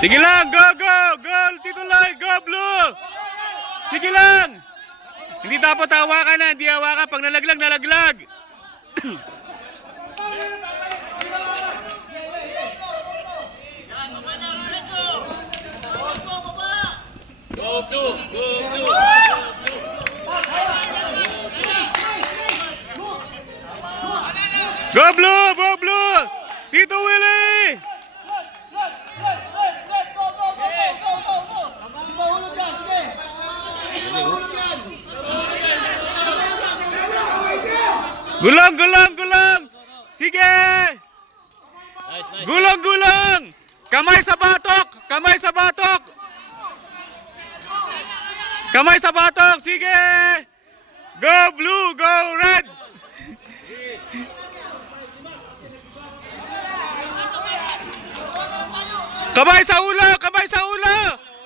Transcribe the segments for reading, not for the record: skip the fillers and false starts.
Sige lang, go, go! Goal, Tito Lloyd, go, Blue! Sige lang! Hindi dapat hawakan na, hindi hawakan. Pag nalaglag, nalaglag. Go, Blue! Go, Blue! Go, Blue! Go, Blue! Tito Willie! Gulong, gulong, gulong! Sige! Nice. Gulong, gulong! Kamay sa batok! Kamay sa batok! Kamay sa batok! Sige! Go blue! Go red! Kamay sa ulo! Kamay sa ulo!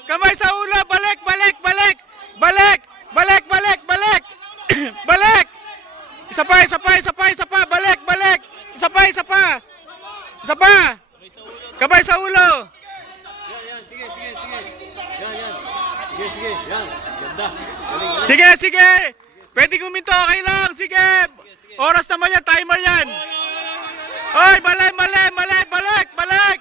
Kamay sa ulo! Balik! Balik! Balik! Balik! Balik! Balik! Balik! Balik! Isa pa! Isa pa! Isa pa! Isa pa! Balik! Balik! Isa pa! Isa pa! Isa pa! Kamay sa ulo! Yan, sige. Yan. Sige, yan. Ganda. Galing. Sige! Sige! Pwede kuminto! Okay lang! Sige! Oras naman yan! Timer yan! Oy! Mali! Mali! Mali! Balik! Balik!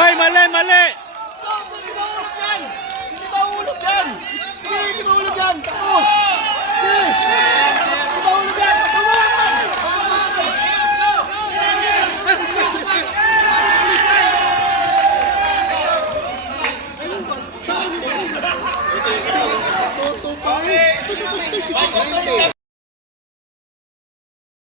Oy! Mali! Mali! Hindi ba ulog yan? Hindi ba ulog yan? Takbo!